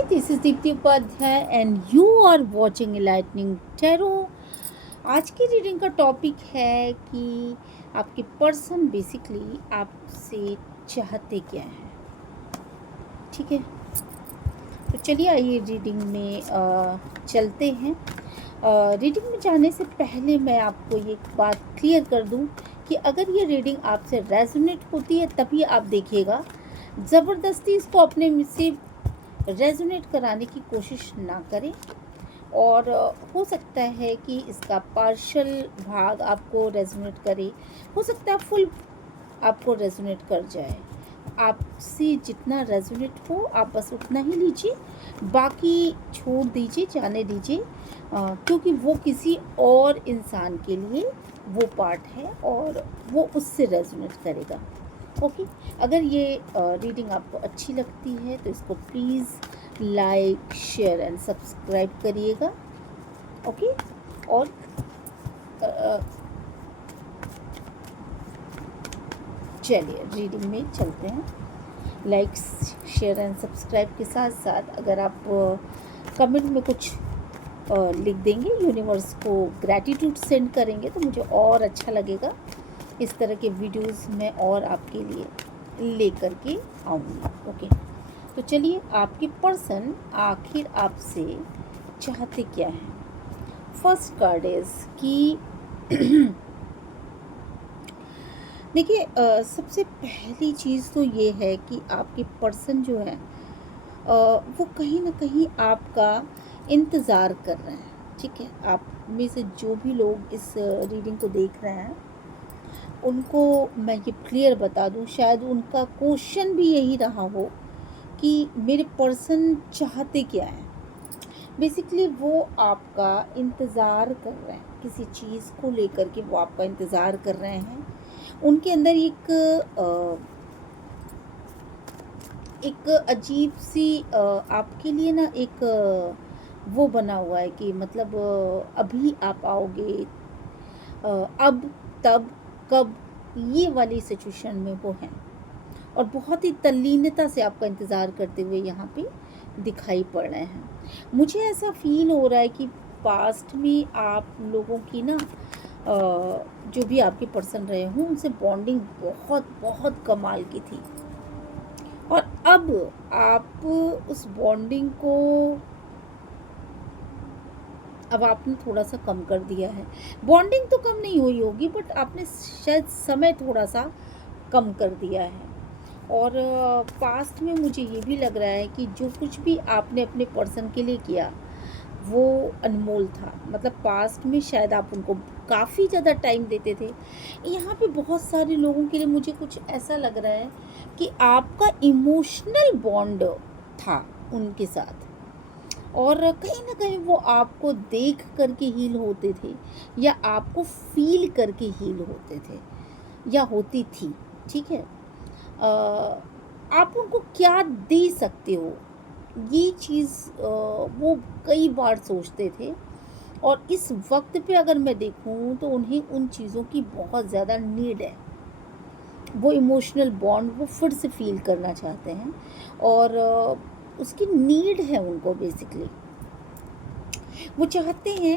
Hi, this is Deepti Upadhyay and you are watching Enlightening Tarot। आज की reading का topic है कि आपके पर्सन बेसिकली आपसे चाहते क्या हैं। ठीक है, तो चलिए आइए रीडिंग में चलते हैं। रीडिंग में जाने से पहले मैं आपको ये बात क्लियर कर दूं कि अगर ये रीडिंग आपसे रेजोनेट होती है तभी आप देखिएगा, ज़बरदस्ती इसको अपने से रेजोनेट कराने की कोशिश ना करें। और हो सकता है कि इसका पार्शल भाग आपको रेजोनेट करे, हो सकता है फुल आपको रेजोनेट कर जाए। आपसे जितना रेजोनेट हो आप बस उतना ही लीजिए, बाकी छोड़ दीजिए, जाने दीजिए, क्योंकि वो किसी और इंसान के लिए वो पार्ट है और वो उससे रेजोनेट करेगा। ओके, अगर ये रीडिंग आपको अच्छी लगती है तो इसको please like, share and subscribe करिएगा। ओके, और चलिए रीडिंग में चलते हैं। लाइक, शेयर एंड सब्सक्राइब के साथ साथ अगर आप कमेंट में कुछ लिख देंगे, यूनिवर्स को ग्रैटिट्यूड सेंड करेंगे तो मुझे और अच्छा लगेगा। इस तरह के वीडियोस मैं और आपके लिए लेकर के आऊँगी। ओके, तो चलिए, आपके पर्सन आखिर आपसे चाहते क्या हैं। फर्स्ट कार्ड इज कि देखिए, सबसे पहली चीज़ तो ये है कि आपके पर्सन जो है वो कहीं ना कहीं आपका इंतज़ार कर रहे हैं। ठीक है, आप में से जो भी लोग इस रीडिंग को देख रहे हैं उनको मैं ये क्लियर बता दूं, शायद उनका क्वेश्चन भी यही रहा हो कि मेरे पर्सन चाहते क्या हैं। बेसिकली वो आपका इंतज़ार कर रहे हैं, किसी चीज़ को लेकर के वो आपका इंतज़ार कर रहे हैं। उनके अंदर एक अजीब सी आपके लिए ना एक वो बना हुआ है कि मतलब अभी आप आओगे, अब, तब, कब, ये वाली सिचुएशन में वो हैं और बहुत ही तल्लीनता से आपका इंतज़ार करते हुए यहाँ पे दिखाई पड़ रहे हैं। मुझे ऐसा फील हो रहा है कि पास्ट में आप लोगों की ना जो भी आपके पर्सन रहे हों उनसे बॉन्डिंग बहुत बहुत कमाल की थी और अब आप उस बॉन्डिंग को अब आपने थोड़ा सा कम कर दिया है। बॉन्डिंग तो कम नहीं हुई होगी, बट आपने शायद समय थोड़ा सा कम कर दिया है। और पास्ट में मुझे ये भी लग रहा है कि जो कुछ भी आपने अपने पर्सन के लिए किया वो अनमोल था। मतलब पास्ट में शायद आप उनको काफ़ी ज़्यादा टाइम देते थे। यहाँ पे बहुत सारे लोगों के लिए मुझे कुछ ऐसा लग रहा है कि आपका इमोशनल बॉन्ड था उनके साथ और कहीं ना कहीं वो आपको देख करके हील होते थे या आपको फील करके हील होते थे या होती थी। ठीक है, आप उनको क्या दे सकते हो, ये चीज़ वो कई बार सोचते थे और इस वक्त पे अगर मैं देखूं तो उन्हें उन चीज़ों की बहुत ज़्यादा नीड है। वो इमोशनल बॉन्ड वो फिर से फील करना चाहते हैं और उसकी नीड है उनको। बेसिकली वो चाहते हैं,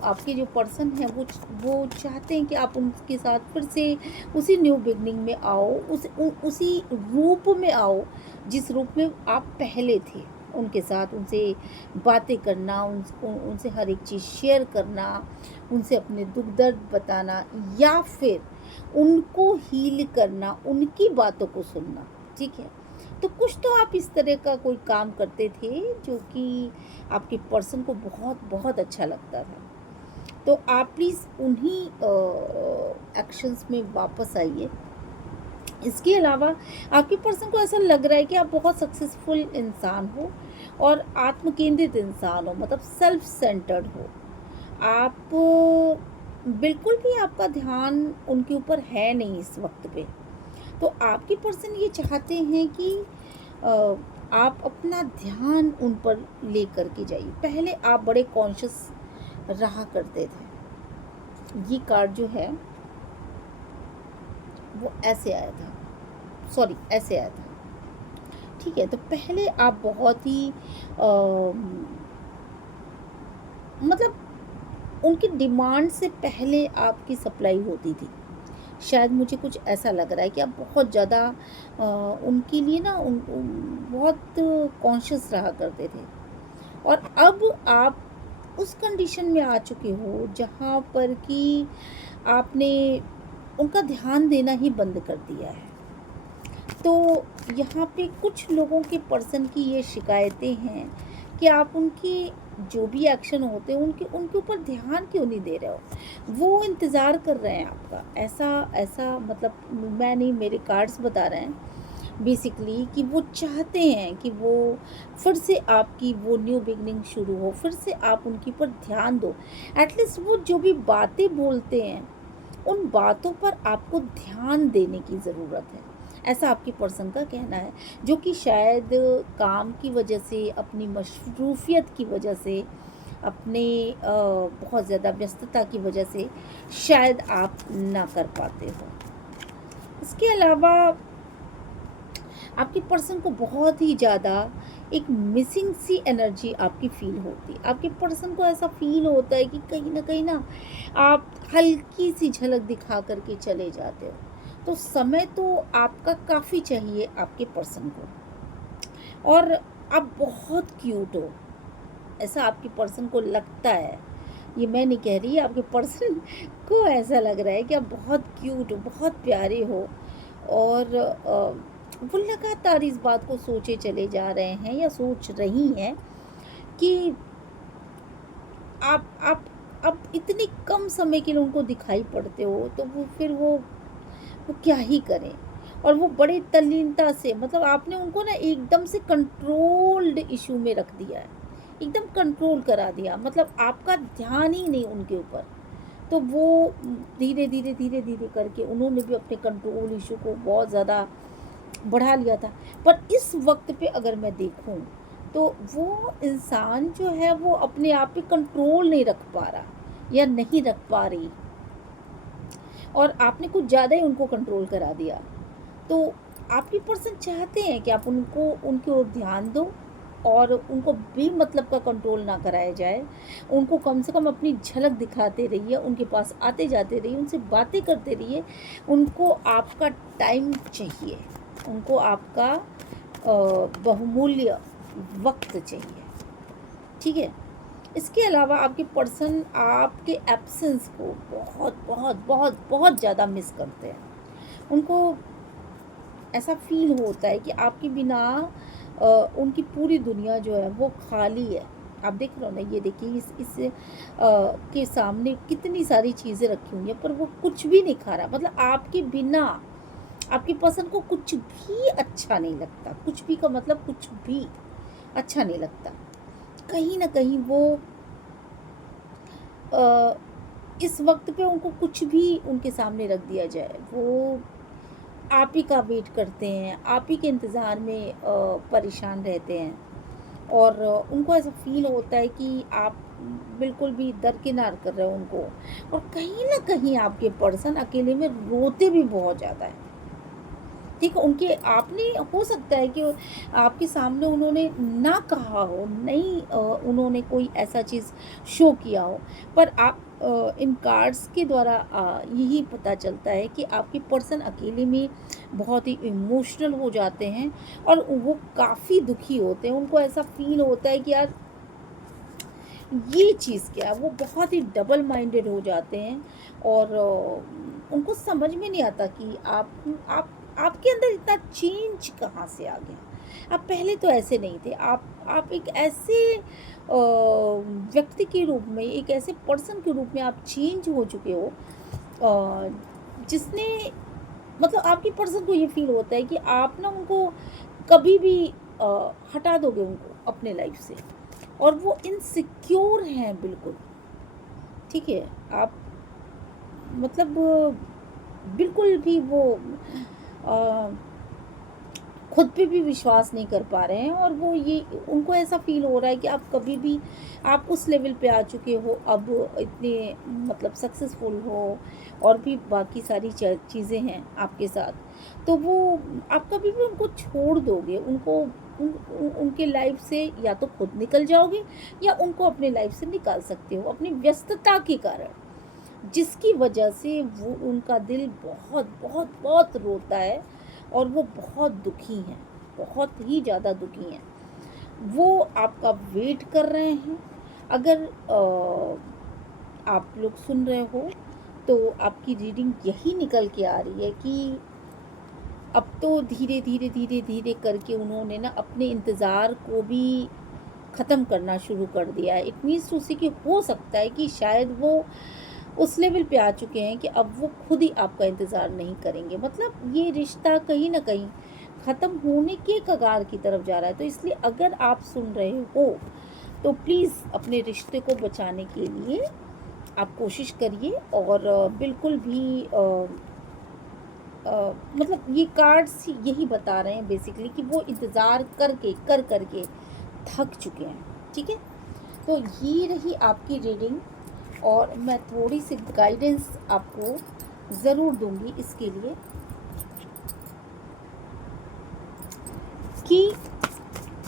आपके जो पर्सन है वो चाहते हैं कि आप उनके साथ फिर से उसी न्यू बिगनिंग में आओ, उसी रूप में आओ जिस रूप में आप पहले थे। उनके साथ उनसे बातें करना, उनसे हर एक चीज़ शेयर करना, उनसे अपने दुख दर्द बताना या फिर उनको हील करना, उनकी बातों को सुनना। ठीक है, तो कुछ तो आप इस तरह का कोई काम करते थे जो कि आपके पर्सन को बहुत बहुत अच्छा लगता था। तो आप प्लीज़ उन्हीं एक्शंस में वापस आइए। इसके अलावा आपके पर्सन को ऐसा लग रहा है कि आप बहुत सक्सेसफुल इंसान हो और आत्मकेंद्रित इंसान हो, मतलब सेल्फ सेंटर्ड हो। आप बिल्कुल भी आपका ध्यान उनके ऊपर है नहीं इस वक्त पे। तो आपके पर्सन ये चाहते हैं कि आप अपना ध्यान उन पर ले करके जाइए। पहले आप बड़े कॉन्शियस रहा करते थे। ये कार्ड जो है वो ऐसे आया था, सॉरी ऐसे आया था। ठीक है? तो पहले आप बहुत ही मतलब उनकी डिमांड से पहले आपकी सप्लाई होती थी। शायद मुझे कुछ ऐसा लग रहा है कि आप बहुत ज़्यादा उनके लिए ना बहुत कॉन्शियस रहा करते थे। और अब आप उस कंडीशन में आ चुके हो जहाँ पर कि आपने उनका ध्यान देना ही बंद कर दिया है। तो यहाँ पे कुछ लोगों के पर्सन की ये शिकायतें हैं कि आप उनकी जो भी एक्शन होते हैं उनके उनके ऊपर ध्यान क्यों नहीं दे रहे हो। वो इंतज़ार कर रहे हैं आपका, ऐसा ऐसा मतलब मैं नहीं, मेरे कार्ड्स बता रहे हैं बेसिकली कि वो चाहते हैं कि वो फिर से आपकी वो न्यू बिगनिंग शुरू हो, फिर से आप उनके ऊपर ध्यान दो। एटलीस्ट वो जो भी बातें बोलते हैं उन बातों पर आपको ध्यान देने की ज़रूरत है, ऐसा आपके पर्सन का कहना है। जो कि शायद काम की वजह से, अपनी मशरूफ़ियत की वजह से, अपने बहुत ज़्यादा व्यस्तता की वजह से शायद आप ना कर पाते हो। इसके अलावा आपके पर्सन को बहुत ही ज़्यादा एक मिसिंग सी एनर्जी आपकी फ़ील होती है। आपके पर्सन को ऐसा फ़ील होता है कि कहीं न आप हल्की सी झलक दिखा कर के चले जाते हो। तो समय तो आपका काफ़ी चाहिए आपके पर्सन को। और आप बहुत क्यूट हो, ऐसा आपके पर्सन को लगता है। ये मैं नहीं कह रही, आपके पर्सन को ऐसा लग रहा है कि आप बहुत क्यूट हो, बहुत प्यारे हो। और वो लगातार इस बात को सोचे चले जा रहे हैं या सोच रही हैं कि आप अब इतनी कम समय के लिए उनको दिखाई पड़ते हो, तो वो फिर वो क्या ही करें। और वो बड़े तल्लीनता से, मतलब आपने उनको ना एकदम से कंट्रोल्ड इशू में रख दिया है, एकदम कंट्रोल करा दिया, मतलब आपका ध्यान ही नहीं उनके ऊपर। तो वो धीरे धीरे धीरे धीरे करके उन्होंने भी अपने कंट्रोल इशू को बहुत ज़्यादा बढ़ा लिया था। पर इस वक्त पे अगर मैं देखूं तो वो इंसान जो है वो अपने आप पे कंट्रोल नहीं रख पा रहा या नहीं रख पा रही, और आपने कुछ ज़्यादा ही उनको कंट्रोल करा दिया। तो आपके पर्सन चाहते हैं कि आप उनको उनकी ओर ध्यान दो और उनको मतलब का कंट्रोल ना कराया जाए। उनको कम से कम अपनी झलक दिखाते रहिए, उनके पास आते जाते रहिए, उनसे बातें करते रहिए। उनको आपका टाइम चाहिए, उनको आपका बहुमूल्य वक्त चाहिए, ठीक है? इसके अलावा आपके पर्सन आपके एब्सेंस को बहुत बहुत बहुत बहुत ज़्यादा मिस करते हैं। उनको ऐसा फ़ील होता है कि आपके बिना उनकी पूरी दुनिया जो है वो खाली है। आप देख रहे हो ना, ये देखिए इस के सामने कितनी सारी चीज़ें रखी हुई हैं, पर वो कुछ भी नहीं खा रहा। मतलब आपके बिना आपकी पसंद को कुछ भी अच्छा नहीं लगता। कुछ भी का मतलब कुछ भी अच्छा नहीं लगता। कहीं न कहीं वो अ, इस वक़्त पे उनको कुछ भी उनके सामने रख दिया जाए, वो आप ही का वेट करते हैं, आप ही के इंतज़ार में परेशान रहते हैं। और उनको ऐसा फ़ील होता है कि आप बिल्कुल भी दरकिनार कर रहे हो उनको। और कहीं न कहीं आपके पर्सन अकेले में रोते भी बहुत ज़्यादा हैं। ठीक है, उनके आपने हो सकता है कि आपके सामने उन्होंने ना कहा हो, नहीं उन्होंने कोई ऐसा चीज़ शो किया हो, पर आप इन कार्ड्स के द्वारा यही पता चलता है कि आपके पर्सन अकेले में बहुत ही इमोशनल हो जाते हैं और वो काफ़ी दुखी होते हैं। उनको ऐसा फ़ील होता है कि यार ये चीज़ क्या है, वो बहुत ही डबल माइंडेड हो जाते हैं। और उनको समझ में नहीं आता कि आप आपके अंदर इतना चेंज कहाँ से आ गया। आप पहले तो ऐसे नहीं थे। आप एक ऐसे व्यक्ति के रूप में, एक ऐसे पर्सन के रूप में आप चेंज हो चुके हो जिसने, मतलब आपके पर्सन को ये फ़ील होता है कि आप ना उनको कभी भी हटा दोगे उनको अपने लाइफ से, और वो इनसिक्योर हैं बिल्कुल, ठीक है? आप मतलब बिल्कुल भी वो अ, खुद पे भी विश्वास नहीं कर पा रहे हैं, और वो ये उनको ऐसा फ़ील हो रहा है कि आप कभी भी आप उस लेवल पे आ चुके हो, अब इतने मतलब सक्सेसफुल हो, और भी बाकी सारी चीज़ें हैं आपके साथ, तो वो आप कभी भी उनको छोड़ दोगे, उनको उनके लाइफ से या तो खुद निकल जाओगे, या उनको अपने लाइफ से निकाल सकते हो अपनी व्यस्तता के कारण, जिसकी वजह से वो उनका दिल बहुत बहुत बहुत रोता है, और वो बहुत दुखी हैं, बहुत ही ज़्यादा दुखी हैं। वो आपका वेट कर रहे हैं। अगर आप लोग सुन रहे हो, तो आपकी रीडिंग यही निकल के आ रही है कि अब तो धीरे धीरे धीरे धीरे करके उन्होंने ना अपने इंतज़ार को भी ख़त्म करना शुरू कर दिया है। इट मीन्स उसी कि हो सकता है कि शायद वो उस लेवल पे आ चुके हैं कि अब वो खुद ही आपका इंतज़ार नहीं करेंगे। मतलब ये रिश्ता कहीं न कहीं ख़त्म होने के कगार की तरफ जा रहा है। तो इसलिए अगर आप सुन रहे हो, तो प्लीज़ अपने रिश्ते को बचाने के लिए आप कोशिश करिए, और बिल्कुल भी मतलब ये कार्ड्स यही बता रहे हैं बेसिकली कि वो इंतज़ार कर करके थक चुके हैं। ठीक है, तो ये रही आपकी रीडिंग, और मैं थोड़ी सी गाइडेंस आपको ज़रूर दूंगी इसके लिए कि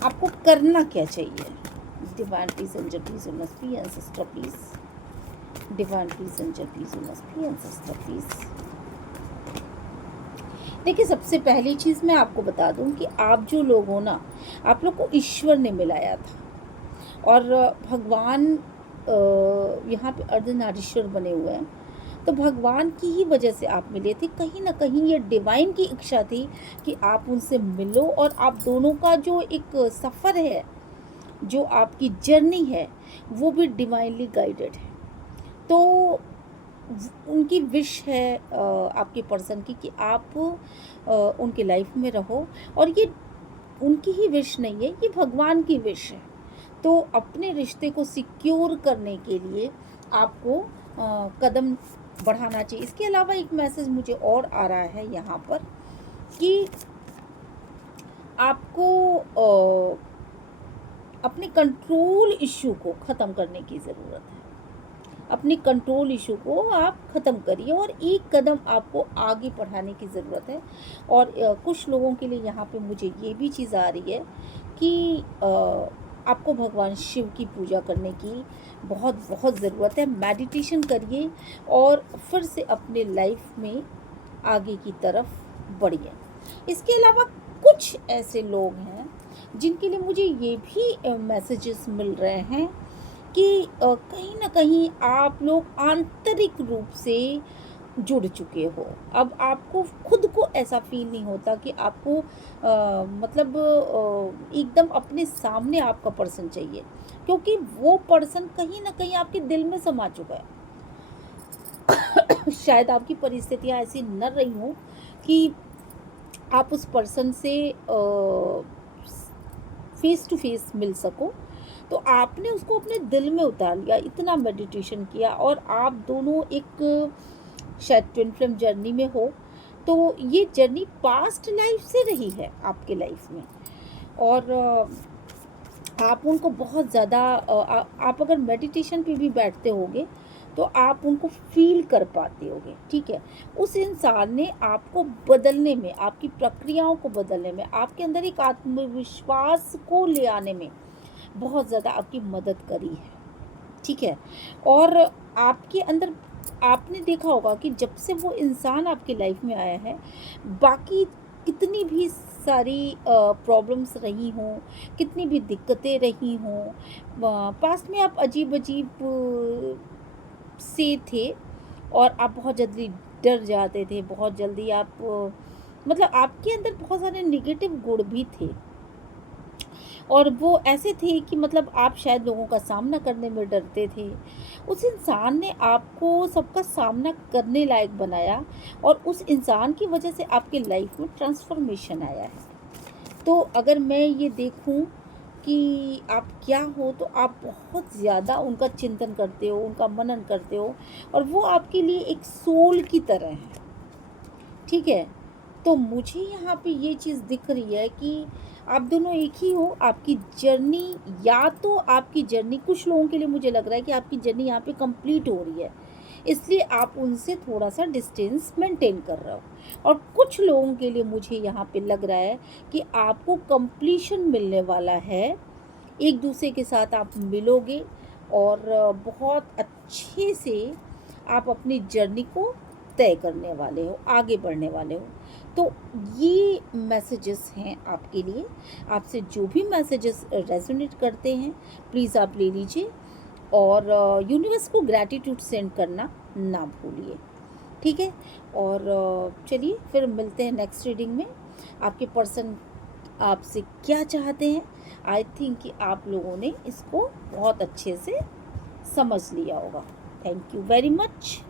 आपको करना क्या चाहिए। Divine please angel please must be ancestor please, divine please angel please must be ancestor please. देखिए, सबसे पहली चीज़ मैं आपको बता दूं कि आप जो लोग हो ना, आप लोग को ईश्वर ने मिलाया था, और भगवान यहाँ पे अर्धनारीश्वर बने हुए हैं, तो भगवान की ही वजह से आप मिले थे। कहीं ना कहीं ये डिवाइन की इच्छा थी कि आप उनसे मिलो, और आप दोनों का जो एक सफ़र है, जो आपकी जर्नी है, वो भी डिवाइनली गाइडेड है। तो उनकी विश है आपके पर्सन की कि आप उनके लाइफ में रहो, और ये उनकी ही विश नहीं है, ये भगवान की विश है। तो अपने रिश्ते को सिक्योर करने के लिए आपको कदम बढ़ाना चाहिए। इसके अलावा एक मैसेज मुझे और आ रहा है यहाँ पर कि आपको अपने कंट्रोल इशू को ख़त्म करने की ज़रूरत है। अपने कंट्रोल इशू को आप ख़त्म करिए, और एक कदम आपको आगे बढ़ाने की ज़रूरत है। और कुछ लोगों के लिए यहाँ पे मुझे ये भी चीज़ आ रही है कि आपको भगवान शिव की पूजा करने की बहुत बहुत ज़रूरत है। मेडिटेशन करिए, और फिर से अपने लाइफ में आगे की तरफ बढ़िए। इसके अलावा कुछ ऐसे लोग हैं जिनके लिए मुझे ये भी मैसेजेस मिल रहे हैं कि कहीं ना कहीं आप लोग आंतरिक रूप से जुड़ चुके हो। अब आपको खुद को ऐसा फील नहीं होता कि आपको मतलब एकदम अपने सामने आपका पर्सन चाहिए, क्योंकि वो पर्सन कहीं ना कहीं आपके दिल में समा चुका है। शायद आपकी परिस्थितियाँ ऐसी न रही हों कि आप उस पर्सन से फेस टू फेस मिल सको, तो आपने उसको अपने दिल में उतार लिया, इतना मेडिटेशन किया, और आप दोनों एक शायद ट्विन फ्लेम जर्नी में हो। तो ये जर्नी पास्ट लाइफ से रही है आपके लाइफ में, और आप उनको बहुत ज़्यादा आप अगर मेडिटेशन पे भी बैठते होगे, तो आप उनको फील कर पाते होगे। ठीक है, उस इंसान ने आपको बदलने में, आपकी प्रक्रियाओं को बदलने में, आपके अंदर एक आत्मविश्वास को ले आने में बहुत ज़्यादा आपकी मदद करी है। ठीक है, और आपके अंदर आपने देखा होगा कि जब से वो इंसान आपकी लाइफ में आया है, बाकी कितनी भी सारी प्रॉब्लम्स रही हों, कितनी भी दिक्कतें रही हों, पास्ट में आप अजीब अजीब से थे, और आप बहुत जल्दी डर जाते थे, बहुत जल्दी आप मतलब आपके अंदर बहुत सारे नेगेटिव गुण भी थे, और वो ऐसे थे कि मतलब आप शायद लोगों का सामना करने में डरते थे। उस इंसान ने आपको सबका सामना करने लायक बनाया, और उस इंसान की वजह से आपकी लाइफ में ट्रांसफॉर्मेशन आया है। तो अगर मैं ये देखूं कि आप क्या हो, तो आप बहुत ज़्यादा उनका चिंतन करते हो, उनका मनन करते हो, और वो आपके लिए एक सोल की तरह है। ठीक है, तो मुझे यहाँ पे ये चीज़ दिख रही है कि आप दोनों एक ही हो। आपकी जर्नी, या तो आपकी जर्नी, कुछ लोगों के लिए मुझे लग रहा है कि आपकी जर्नी यहाँ पे कंप्लीट हो रही है, इसलिए आप उनसे थोड़ा-सा डिस्टेंस मेंटेन कर रहे हो। और कुछ लोगों के लिए मुझे यहाँ पे लग रहा है कि आपको कंप्लीशन मिलने वाला है। एक-दूसरे के साथ आप मिलोगे और बहुत अच्छे से आप अपनी जर्नी को तय करने वाले हो, आगे बढ़ने वाले हो। तो ये मैसेजेस हैं आपके लिए। आपसे जो भी मैसेजेस रेज़ोनेट करते हैं, प्लीज़ आप ले लीजिए और यूनिवर्स को ग्रैटिट्यूड सेंड करना ना भूलिए, ठीक है? और चलिए फिर मिलते हैं नेक्स्ट रीडिंग में। आपके पर्सन आपसे क्या चाहते हैं, आई थिंक कि आप लोगों ने इसको बहुत अच्छे से समझ लिया होगा। Thank you very much.